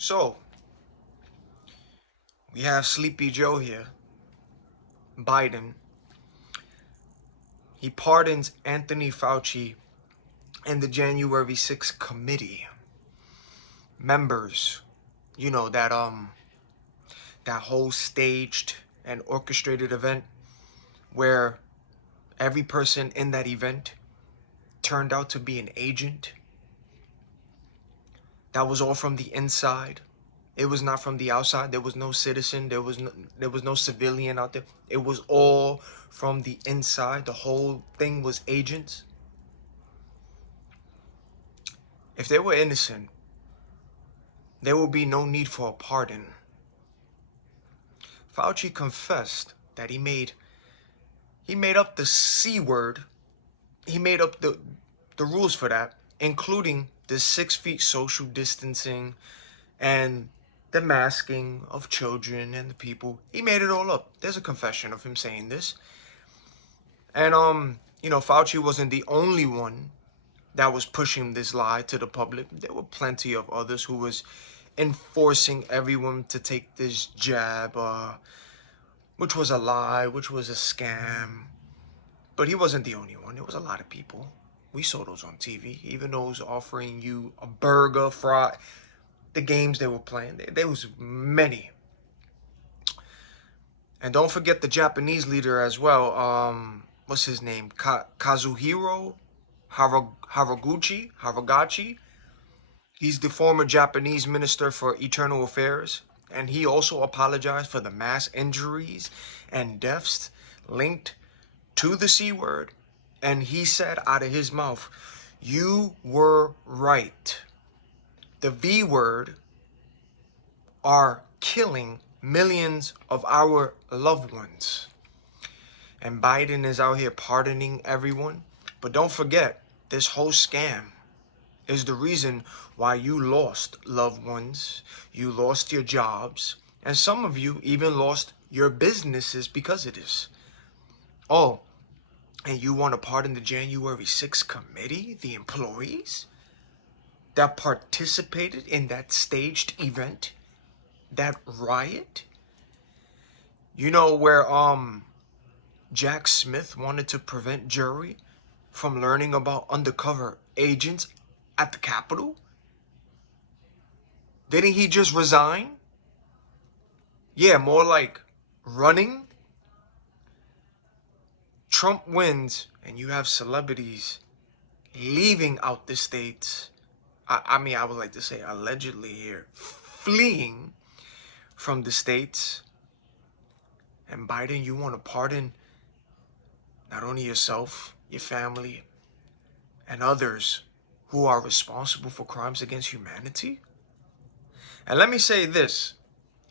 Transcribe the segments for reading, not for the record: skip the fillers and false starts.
So, we have Sleepy Joe here, Biden. He pardons Anthony Fauci and the January 6th committee members. You know, that whole staged and orchestrated event where every person in that event turned out to be an agent. That was all from the inside. It was not from the outside. There was no citizen. There was no civilian out there. It was all from the inside. The whole thing was agents. If they were innocent, there would be no need for a pardon. Fauci confessed that he made up the C word. He made up the rules for that, including the 6 feet social distancing and the masking of children and the people. He made it all up. There's a confession of him saying this. And Fauci wasn't the only one that was pushing this lie to the public. There were plenty of others who was enforcing everyone to take this jab, which was a lie, which was a scam. But he wasn't the only one. There was a lot of people. We saw those on TV. Even those offering you a burger, fry, the games they were playing. There was many. And don't forget the Japanese leader as well. What's his name? Kazuhiro Haragachi. He's the former Japanese Minister for Internal Affairs. And he also apologized for the mass injuries and deaths linked to the C word. And he said out of his mouth, "You were right. The V word are killing millions of our loved ones." And Biden is out here pardoning everyone. But don't forget, this whole scam is the reason why you lost loved ones, you lost your jobs, and some of you even lost your businesses because of this. Oh, and you want to pardon the January 6th committee, the employees that participated in that staged event, that riot? You know where Jack Smith wanted to prevent jury from learning about undercover agents at the Capitol? Didn't he just resign? Yeah, more like running. Trump wins and you have celebrities leaving out the states. I would like to say allegedly here, fleeing from the states. And Biden, you want to pardon not only yourself, your family, and others who are responsible for crimes against humanity? And let me say this,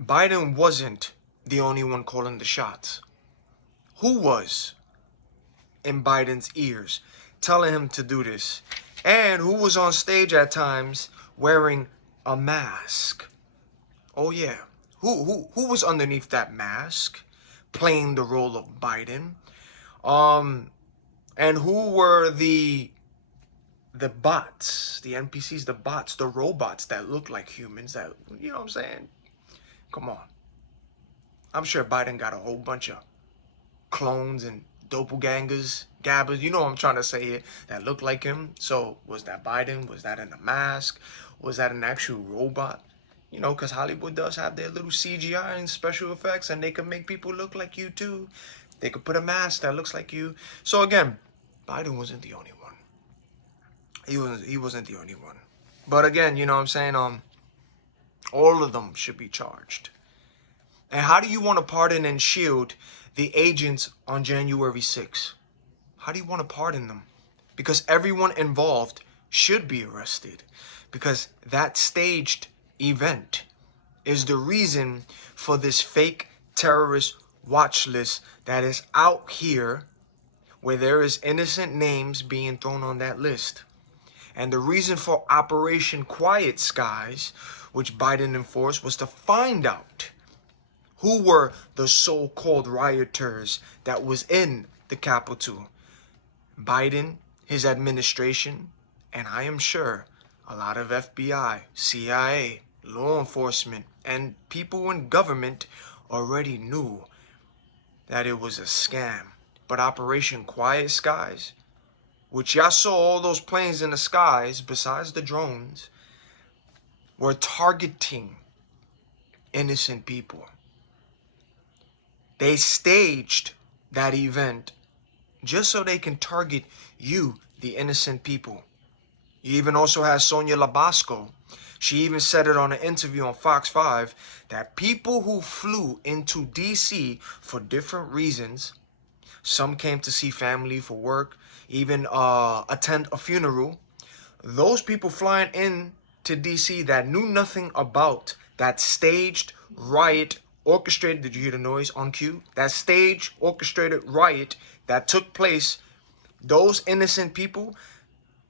Biden wasn't the only one calling the shots. Who was in Biden's ears telling him to do this? And who was on stage at times wearing a mask? Oh yeah, who was underneath that mask playing the role of Biden? And who were the bots, the NPCs, the bots, the robots that look like humans, that, you know what I'm saying? Come on. I'm sure Biden got a whole bunch of clones and doppelgangers, gabbers, you know what I'm trying to say here, that look like him. So was that Biden? Was that in a mask? Was that an actual robot? You know, because Hollywood does have their little CGI and special effects, and they can make people look like you too. They could put a mask that looks like you. So again, Biden wasn't the only one. He wasn't the only one. But again, you know what I'm saying? All of them should be charged. And how do you want to pardon and shield the agents on January 6th? How do you want to pardon them? Because everyone involved should be arrested. Because that staged event is the reason for this fake terrorist watch list that is out here, where there is innocent names being thrown on that list. And the reason for Operation Quiet Skies, which Biden enforced, was to find out who were the so-called rioters that was in the Capitol. Biden, his administration, and I am sure a lot of FBI, CIA, law enforcement, and people in government already knew that it was a scam. But Operation Quiet Skies, which y'all saw all those planes in the skies, besides the drones, were targeting innocent people. They staged that event just so they can target you, the innocent people. You even also had Sonia Labasco. She even said it on an interview on Fox 5 that people who flew into DC for different reasons, some came to see family for work, even attend a funeral, those people flying in to DC that knew nothing about that staged riot orchestrated, did you hear the noise on cue? That staged orchestrated riot that took place, those innocent people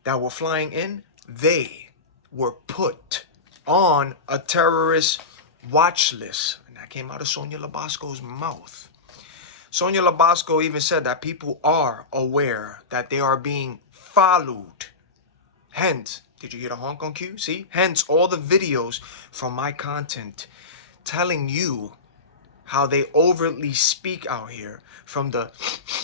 that were flying in, they were put on a terrorist watch list. And that came out of Sonia Labasco's mouth. Sonia Labasco even said that people are aware that they are being followed. Hence, did you hear the honk on cue? See? Hence, all the videos from my content telling you how they overtly speak out here, from the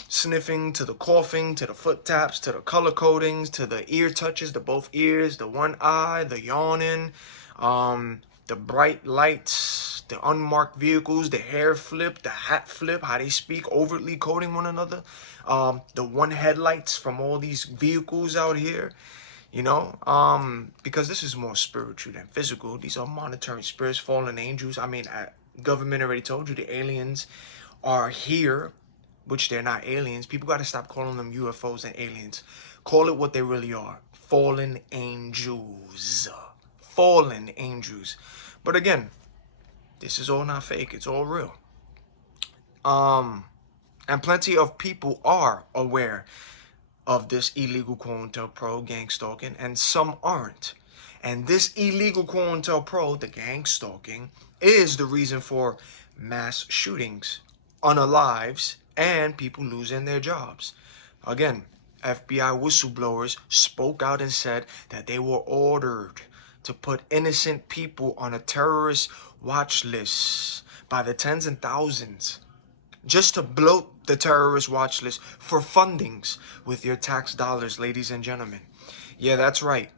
sniffing to the coughing to the foot taps to the color codings to the ear touches, the both ears, the one eye, the yawning, the bright lights, the unmarked vehicles, the hair flip, the hat flip, how they speak overtly coding one another, the one headlights from all these vehicles out here. You know, because this is more spiritual than physical. These are monitoring spirits, fallen angels. I mean, government already told you the aliens are here, which they're not aliens. People got to stop calling them UFOs and aliens. Call it what they really are. Fallen angels. Fallen angels. But again, this is all not fake. It's all real. And plenty of people are aware of this illegal COINTELPRO gang stalking, and some aren't. And this illegal COINTELPRO, the gang stalking, is the reason for mass shootings, unalives, and people losing their jobs. Again, FBI whistleblowers spoke out and said that they were ordered to put innocent people on a terrorist watch list by the tens and thousands, just to bloat the terrorist watch list for fundings with your tax dollars, ladies and gentlemen. Yeah, that's right.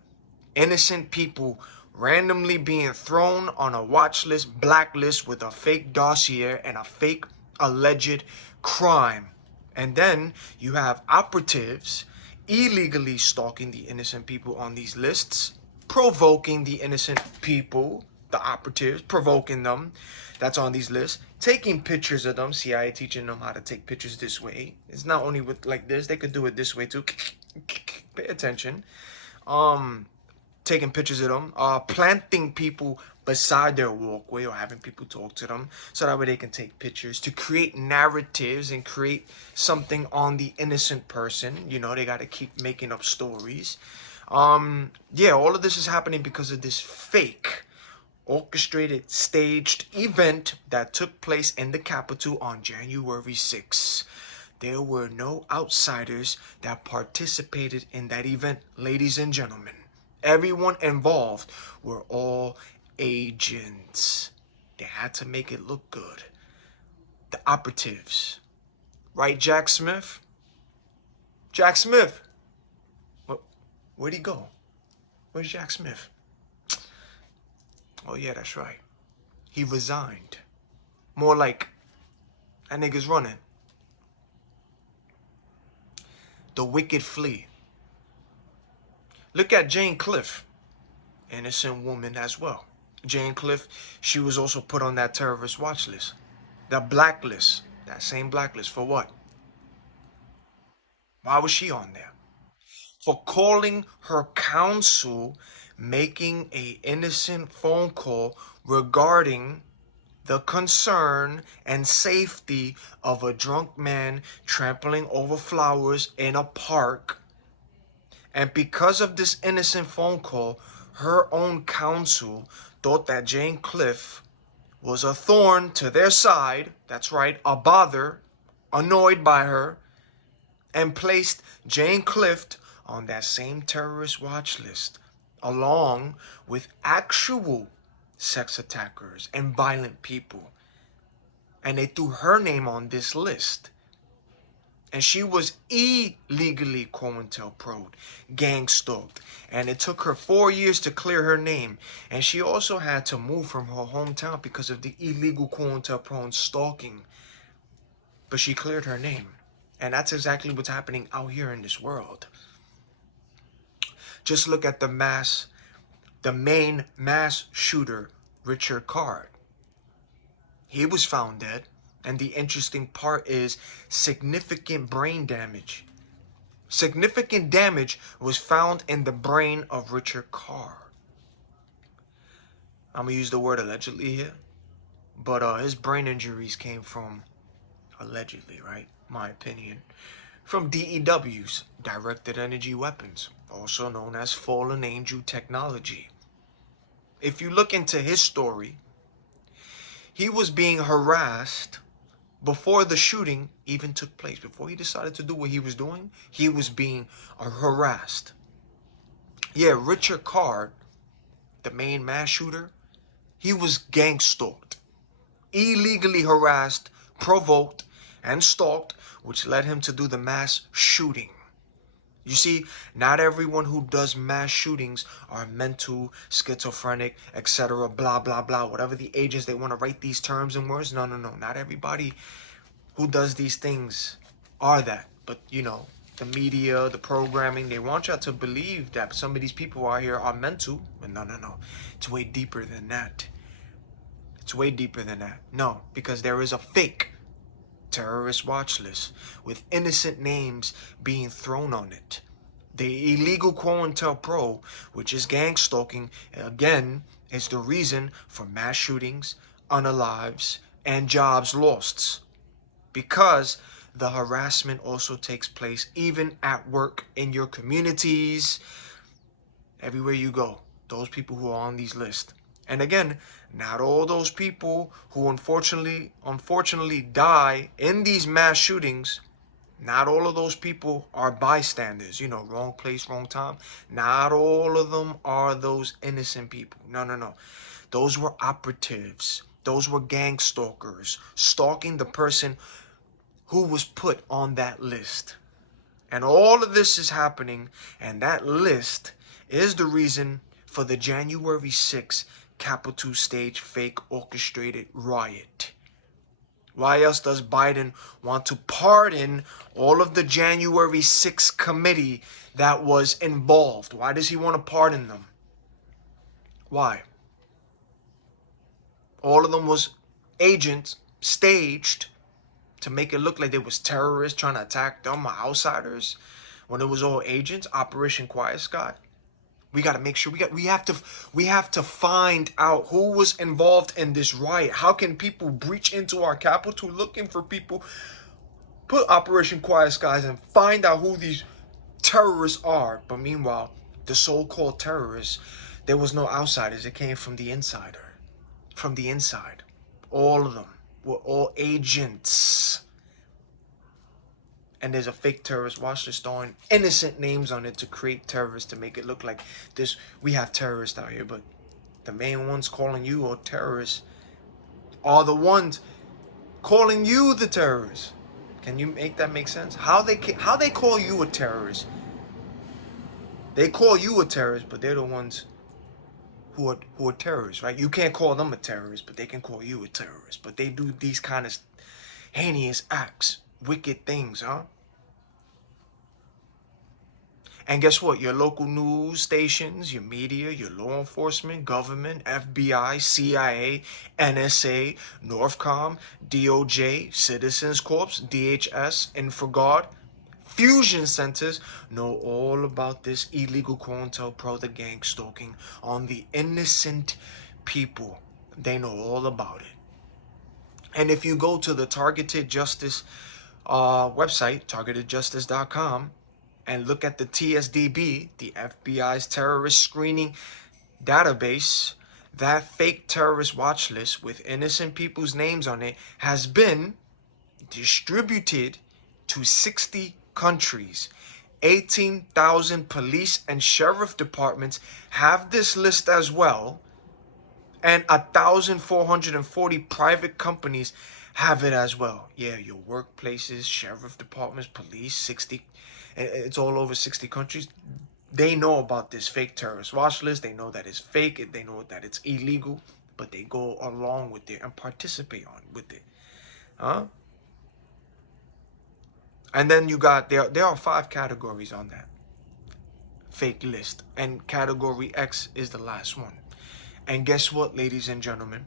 Innocent people randomly being thrown on a watch list, blacklist with a fake dossier and a fake alleged crime. And then you have operatives illegally stalking the innocent people on these lists, provoking the innocent people, the operatives, provoking them that's on these lists, taking pictures of them, CIA teaching them how to take pictures this way. It's not only with like this, they could do it this way too. Pay attention. Taking pictures of them, planting people beside their walkway or having people talk to them so that way they can take pictures to create narratives and create something on the innocent person. You know, they got to keep making up stories. Yeah, all of this is happening because of this fake orchestrated, staged event that took place in the Capitol on January 6th. There were no outsiders that participated in that event, ladies and gentlemen. Everyone involved were all agents. They had to make it look good. The operatives. Right, Jack Smith? Jack Smith! Where'd he go? Where's Jack Smith? Oh yeah, that's right. He resigned. More like, that nigga's running. The wicked flee. Look at Jane Cliff, innocent woman as well. Jane Cliff, she was also put on that terrorist watch list. The blacklist, that same blacklist, for what? Why was she on there? For calling her counsel, making a innocent phone call regarding the concern and safety of a drunk man trampling over flowers in a park. And because of this innocent phone call, her own counsel thought that Jane Cliff was a thorn to their side. That's right, a bother, annoyed by her, and placed Jane Cliff on that same terrorist watch list, along with actual sex attackers and violent people. And they threw her name on this list. And she was illegally COINTELPRO'd, gang stalked. And it took her 4 years to clear her name. And she also had to move from her hometown because of the illegal COINTELPRO and stalking. But she cleared her name. And that's exactly what's happening out here in this world. Just look at the main mass shooter, Richard Card. He was found dead. And the interesting part is significant brain damage. Significant damage was found in the brain of Richard Card. I'm going to use the word allegedly here. But his brain injuries came from, allegedly, right? My opinion. From DEWs, directed energy weapons, also known as fallen angel technology. If you look into his story, he was being harassed before the shooting even took place. Before he decided to do what he was doing, he was being harassed. Yeah, Richard Card, the main mass shooter, he was gang stalked, illegally harassed, provoked, and stalked, which led him to do the mass shooting. You see, not everyone who does mass shootings are mental, schizophrenic, etc., blah, blah, blah, whatever the agents, they want to write these terms and words. No. Not everybody who does these things are that. But, you know, the media, the programming, they want you to believe that some of these people out here are mental. But no. It's way deeper than that. It's way deeper than that. No, because there is a fake terrorist watch list with innocent names being thrown on it. The illegal COINTELPRO, which is gang stalking, again, is the reason for mass shootings, unalives, and jobs lost. Because the harassment also takes place even at work, in your communities, everywhere you go. Those people who are on these lists. And again, not all those people who unfortunately die in these mass shootings, not all of those people are bystanders, you know, wrong place, wrong time. Not all of them are those innocent people. No. Those were operatives. Those were gang stalkers, stalking the person who was put on that list. And all of this is happening, and that list is the reason for the January 6th Capitol stage fake orchestrated riot. Why else does Biden want to pardon all of the January 6th committee that was involved? Why does he want to pardon them? Why? All of them was agents staged to make it look like there was terrorists trying to attack them or outsiders, when it was all agents. Operation Quiet Sky. We got to make sure we have to find out who was involved in this riot. How can people breach into our Capitol looking for people? Put Operation Quiet Skies and find out who these terrorists are. But meanwhile, the so-called terrorists, there was no outsiders. It came from the insider. From the inside. All of them were all agents. And there's a fake terrorist watch list throwing innocent names on it to create terrorists, to make it look like this. We have terrorists out here, but the main ones calling you a terrorist are the ones calling you the terrorist. Can you make that make sense? How they call you a terrorist? They call you a terrorist, but they're the ones who are terrorists, right? You can't call them a terrorist, but they can call you a terrorist. But they do these kind of heinous acts. Wicked things, huh? And guess what? Your local news stations, your media, your law enforcement, government, FBI, CIA, NSA, Northcom, DOJ, Citizens Corps, DHS, InfoGuard, fusion centers know all about this illegal COINTELPRO, the gang stalking on the innocent people. They know all about it. And if you go to the Targeted Justice website, targetedjustice.com, and look at the TSDB, the FBI's terrorist screening database, that fake terrorist watch list with innocent people's names on it has been distributed to 60 countries. 18,000 police and sheriff departments have this list as well. And 1,440 private companies have it as well. Yeah, your workplaces, sheriff departments, police, 60, it's all over 60 countries. They know about this fake terrorist watch list. They know that it's fake. They know that it's illegal, but they go along with it and participate with it. Huh? And then you got, there are 5 categories on that fake list. And category X is the last one. And guess what, ladies and gentlemen?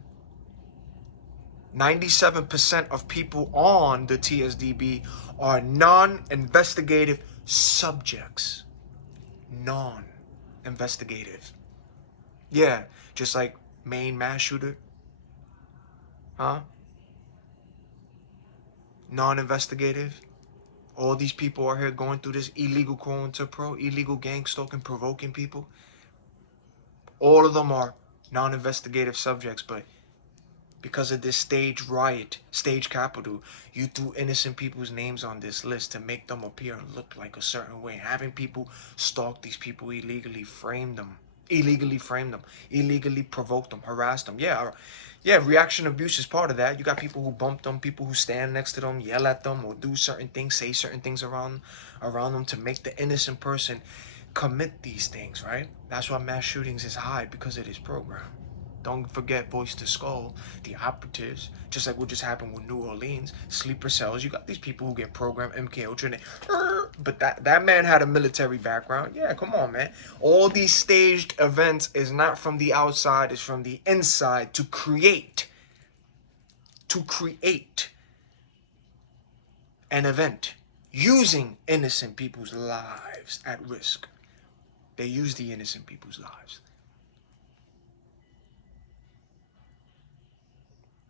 97% of people on the TSDB are non-investigative subjects. Non-investigative. Yeah, just like Maine mass shooter. Huh? Non-investigative. All these people are here going through this illegal pro, illegal gang stalking, provoking people. All of them are non-investigative subjects, but because of this stage riot, stage capital, you threw innocent people's names on this list to make them appear and look like a certain way. Having people stalk these people, illegally frame them, illegally provoke them, harass them. Yeah, reaction abuse is part of that. You got people who bump them, people who stand next to them, yell at them, or do certain things, say certain things around them to make the innocent person commit these things, right? That's why mass shootings is high, because of this program. Don't forget Voice to Skull, the operatives, just like what just happened with New Orleans, sleeper cells. You got these people who get programmed, MK Ultra, but that man had a military background. Yeah, come on, man. All these staged events is not from the outside, it's from the inside to create an event using innocent people's lives at risk. They use the innocent people's lives.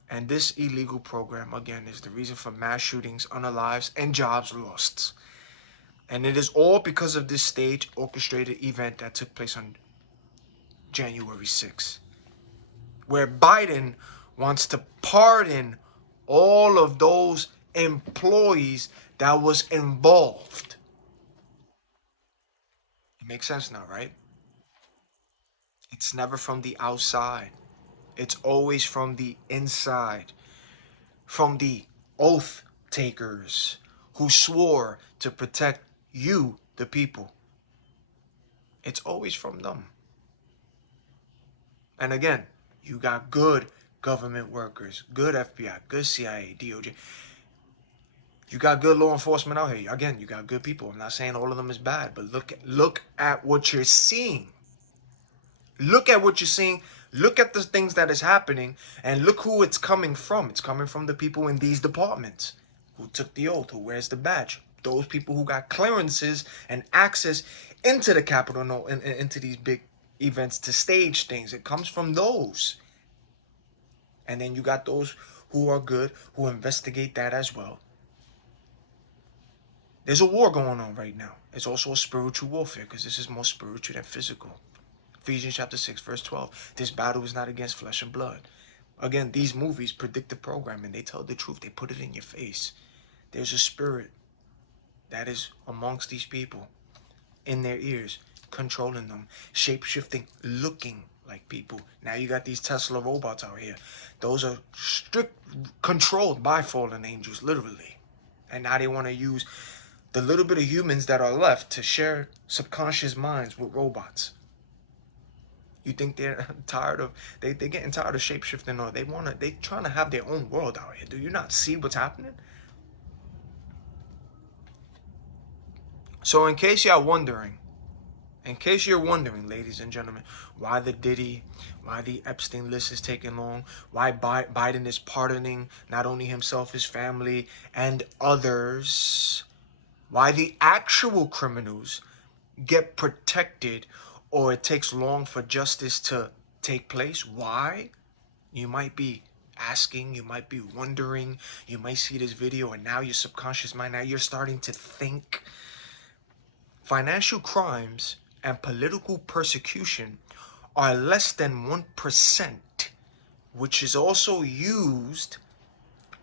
And this illegal program, again, is the reason for mass shootings, unalives, and jobs lost. And it is all because of this stage orchestrated event that took place on January 6th, where Biden wants to pardon all of those employees that was involved. It makes sense now, right? It's never from the outside. It's always from the inside. From the oath takers who swore to protect you, the people. It's always from them. And again, you got good government workers, good FBI, good CIA, DOJ. You got good law enforcement out here. Again, you got good people. I'm not saying all of them is bad, but look at what you're seeing. Look at what you're seing. Look at the things that is happening, and look who it's coming from. It's coming from the people in these departments who took the oath, who wears the badge. Those people who got clearances and access into the Capitol and into these big events to stage things. It comes from those. And then you got those who are good, who investigate that as well. There's a war going on right now. It's also a spiritual warfare, because this is more spiritual than physical. Ephesians chapter 6, verse 12. This battle is not against flesh and blood. Again, these movies predict the program, and they tell the truth. They put it in your face. There's a spirit that is amongst these people, in their ears, controlling them, shape-shifting, looking like people. Now you got these Tesla robots out here. Those are strict, controlled by fallen angels, literally. And now they want to use the little bit of humans that are left to share subconscious minds with robots. You think they're tired of, they're getting tired of shape-shifting, or they're trying to have their own world out here. Do you not see what's happening? So in case you're wondering, ladies and gentlemen, why the Epstein list is taking long, why Biden is pardoning not only himself, his family, and others, why the actual criminals get protected, or it takes long for justice to take place. Why? You might be asking, you might be wondering, you might see this video, and now your subconscious mind, now you're starting to think. Financial crimes and political persecution are less than 1%, which is also used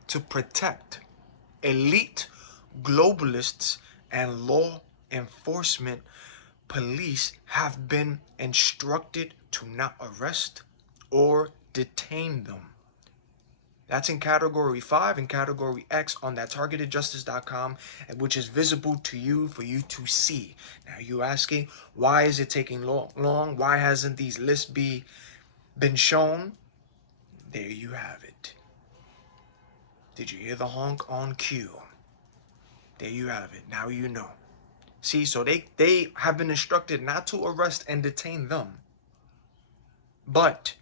to protect elite globalists, and law enforcement police have been instructed to not arrest or detain them. That's in category 5 and category X on that targetedjustice.com, which is visible to you for you to see. Now you asking, why is it taking long? Why hasn't these lists been shown? There you have it. Did you hear the honk on cue? There you have it. Now you know. See, so they have been instructed not to arrest and detain them, but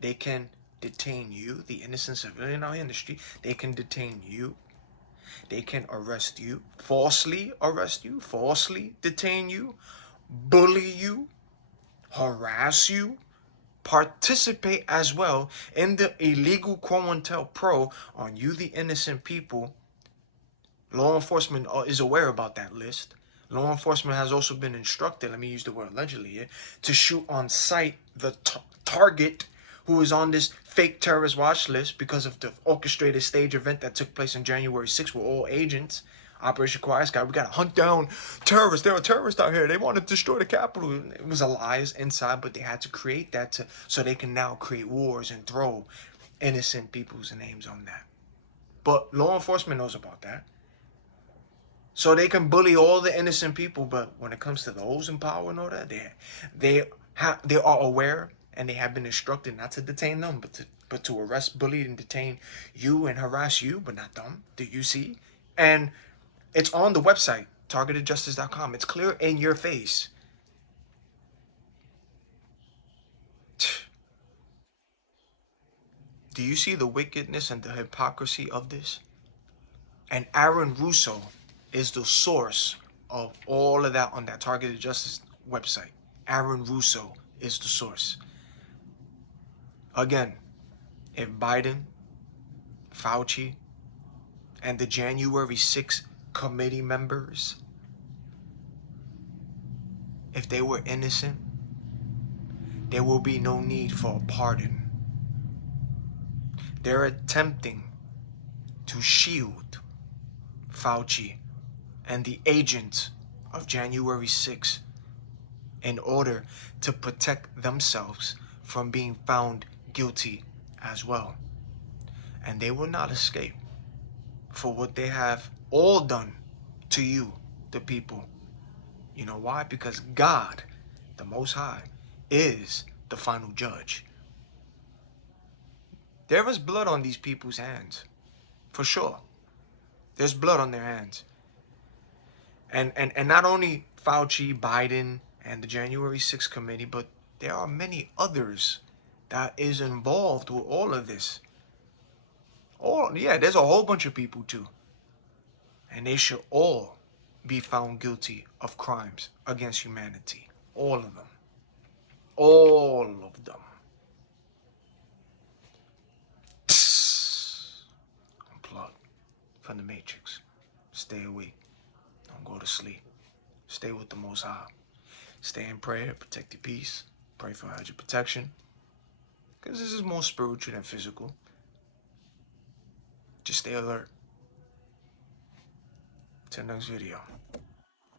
they can detain you, the innocent civilian out here in the street. They can detain you. They can arrest you, falsely detain you, bully you, harass you, participate as well in the illegal COINTELPRO on you, the innocent people. Law enforcement is aware about that list. Law enforcement has also been instructed, let me use the word allegedly here, to shoot on sight the target who is on this fake terrorist watch list because of the orchestrated stage event that took place on January 6th with all agents. Operation Quiet Sky. We got to hunt down terrorists. There are terrorists out here. They want to destroy the Capitol. It was a lies inside, but they had to create that so they can now create wars and throw innocent people's names on that. But law enforcement knows about that. So they can bully all the innocent people, but when it comes to those in power and all that, they are aware and they have been instructed not to detain them, but to arrest, bully, and detain you and harass you, but not them. Do you see? And it's on the website, targetedjustice.com. It's clear in your face. Do you see the wickedness and the hypocrisy of this? And Aaron Russo is the source of all of that on that Targeted Justice website. Aaron Russo is the source. Again, if Biden, Fauci, and the January 6th committee members, if they were innocent, there will be no need for a pardon. They're attempting to shield Fauci and the agents of January 6th in order to protect themselves from being found guilty as well. And they will not escape for what they have all done to you, the people. You know why? Because God, the Most High, is the final judge. There is blood on these people's hands, for sure. There's blood on their hands. And not only Fauci, Biden, and the January 6th committee, but there are many others that is involved with all of this. There's a whole bunch of people too. And they should all be found guilty of crimes against humanity. All of them. All of them. Unplug from the Matrix. Stay awake. Don't go to sleep. Stay with the Most High. Stay in prayer. Protect your peace. Pray for hedge of protection. Because this is more spiritual than physical. Just stay alert. Till next video.